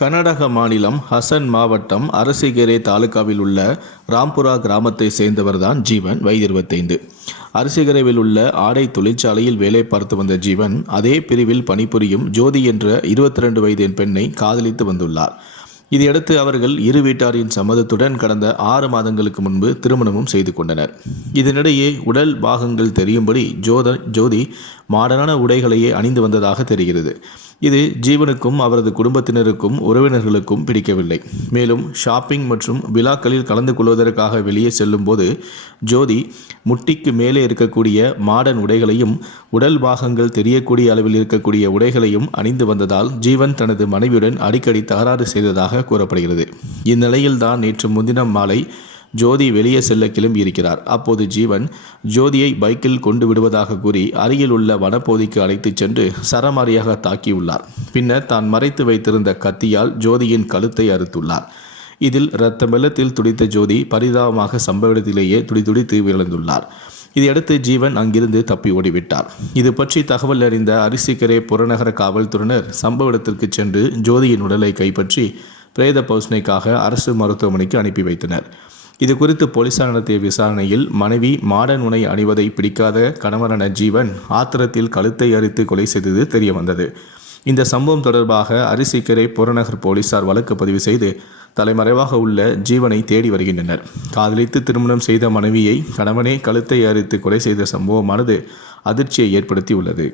கர்நாடக மாநிலம் ஹசன் மாவட்டம் அரசிகேரே தாலுகாவில் உள்ள ராம்புரா கிராமத்தை சேர்ந்தவர்தான் ஜீவன் வயது இருபத்தைந்து. அரசிகரேவில் உள்ள ஆடை தொழிற்சாலையில் வேலை பார்த்து வந்த ஜீவன் அதே பிரிவில் பணிபுரியும் ஜோதி என்ற இருபத்தி ரெண்டு வயது பெண்ணை காதலித்து வந்துள்ளார். இதையடுத்து அவர்கள் இரு வீட்டாரின் சம்மதத்துடன் கடந்த ஆறு மாதங்களுக்கு முன்பு திருமணமும் செய்து கொண்டனர். இதனிடையே உடல் பாகங்கள் தெரியும்படி ஜோத ஜோதி மாடனான உடைகளையே அணிந்து வந்ததாக தெரிகிறது. இது ஜீவனுக்கும் அவரது குடும்பத்தினருக்கும் உறவினர்களுக்கும் பிடிக்கவில்லை. மேலும் ஷாப்பிங் மற்றும் விழாக்களில் கலந்து கொள்வதற்காக வெளியே செல்லும்போது ஜோதி முட்டிக்கு மேலே இருக்கக்கூடிய மாடன் உடைகளையும் உடல் பாகங்கள் தெரியக்கூடிய அளவில் இருக்கக்கூடிய உடைகளையும் அணிந்து வந்ததால் ஜீவன் தனது மனைவியுடன் அடிக்கடி தகராறு செய்ததாக கூறப்படுகிறது. இந்நிலையில்தான் நேற்று முன்தினம் மாலை ஜோதி வெளியே செல்ல கிளம்பி இருக்கிறார் அப்போது ஜீவன் ஜோதியை பைக்கில் கொண்டு விடுவதாக கூறி அருகில் உள்ள வனப்பகுதிக்கு அழைத்துச் சென்று சரமாரியாக தாக்கியுள்ளார். பின்னர் தான் மறைத்து வைத்திருந்த கத்தியால் ஜோதியின் கழுத்தை அறுத்துள்ளார். இதில் இரத்த வெள்ளத்தில் துடித்த ஜோதி பரிதாபமாக சம்பவ இடத்திலேயே துடிதுடித்து விழுந்துள்ளார். இதையடுத்து ஜீவன் அங்கிருந்து தப்பி ஓடிவிட்டார். இது பற்றி தகவல் அறிந்த அரிசிக்கரே புறநகர காவல்துறையினர் சம்பவ இடத்திற்கு சென்று ஜோதியின் உடலை கைப்பற்றி பிரேத பௌசனைக்காக அரசு மருத்துவமனைக்கு அனுப்பி வைத்தனர். இது குறித்து போலீசார் நடத்திய விசாரணையில் மனைவி மாடன் உணை அணிவதை பிடிக்காத கணவரான ஜீவன் ஆத்திரத்தில் கழுத்தை அரித்து கொலை செய்தது தெரியவந்தது. இந்த சம்பவம் தொடர்பாக அரிசிக்கரை புறநகர் போலீசார் வழக்கு பதிவு செய்து தலைமறைவாக உள்ள ஜீவனை தேடி வருகின்றனர். காதலித்து திருமணம் செய்த மனைவியை கணவனே கழுத்தை அரித்து கொலை செய்த சம்பவமானது அதிர்ச்சியை ஏற்படுத்தி உள்ளது